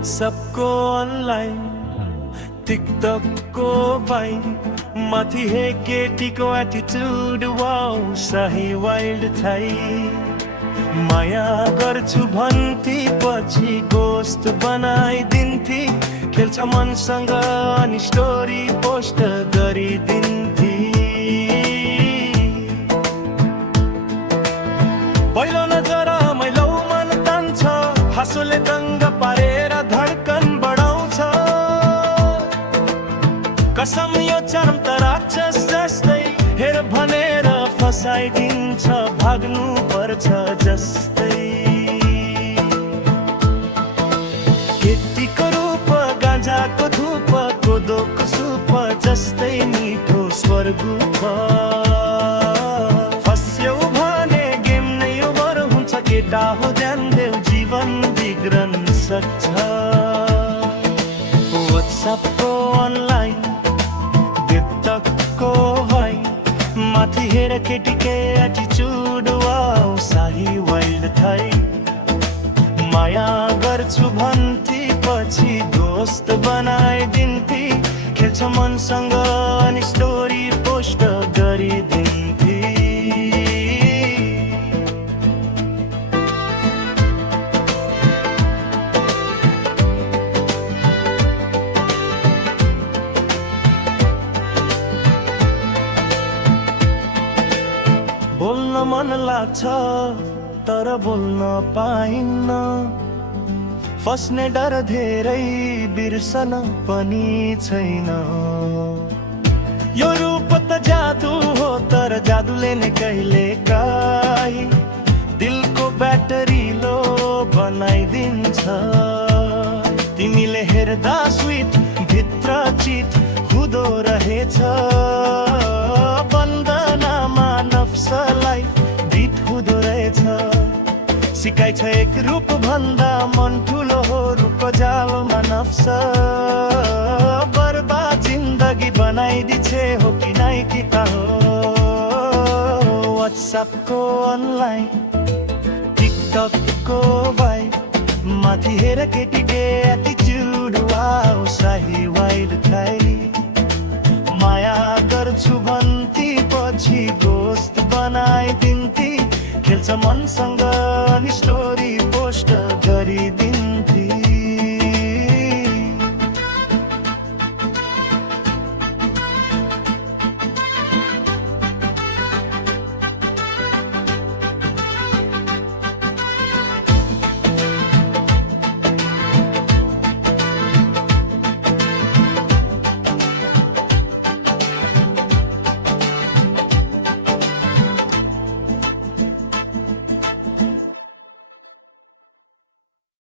व्हाट्सएपको online टिकटकको vibe माथि हे केटीको एटिट्युड वाउ सही वाइल्ड थाई माया गर्छु भन्थे पछि गोस्ट बनाइदिन्थे खेल्छ मनसँग अनि स्टोरी पोस्ट गरिदिन्थे पहिलो नजरमै लौ मन तान्छ हाँसोले दङ्ग पारेर धड्कन बढाउँछ कसम यो चरम त राक्षस जस्तै हेर भनेर फसाइदिन्छ भाग्नु पर्छ जस्तै केटीको रूप गाँजाको धुप कोदोको सुप जस्तै मिठो स्वर्ग फस्यौ भने गेम नै ओभर हुन्छ केटा हो ध्यान देऊ जीवन बिग्रन सक्छ व्हाट्सएपको अनलाइन टिकटकको भाइब माथि हेर केटीके एटिट्युड वाउ साही वाइल्ड थाई माया गर्छु भन्थे पछि दोस्त बनाइदिन्थे खेल्छ मनसँग अनि स्टोरी पोस्ट गरिदिन्थे बोल्न मन लाग्छ तर बोल्न पाइन्न फस्ने डर धेरै बिर्सन पनि छैन यो रूप त जादु हो तर जादुले नै कहिले काहीँ दिलको ब्याटरी लो बनाइदिन्छ तिमीले हेर्दा स्विट भित्र चिट हुँदो रहेछ बन्दनामा नफ्सलाई बिट हुँदो रहेछ सिकाइ छ एक रूप भन्दा मन ठुलो हो रूप जालमा नफ्स बर्बाद जिन्दगी बनाइदिछे हो कि नै कि त हो व्हाट्सएपको अनलाइन टिकटकको भाइब माथि हेर केटीके एटिट्युड वाउ सही वाइल्ड थाई माया गर्छु भन्थे पछि दोस्त बनाइदिन्थे खेल्छ मनसँग अनि स्टोरी पोस्ट गरिदिन्थे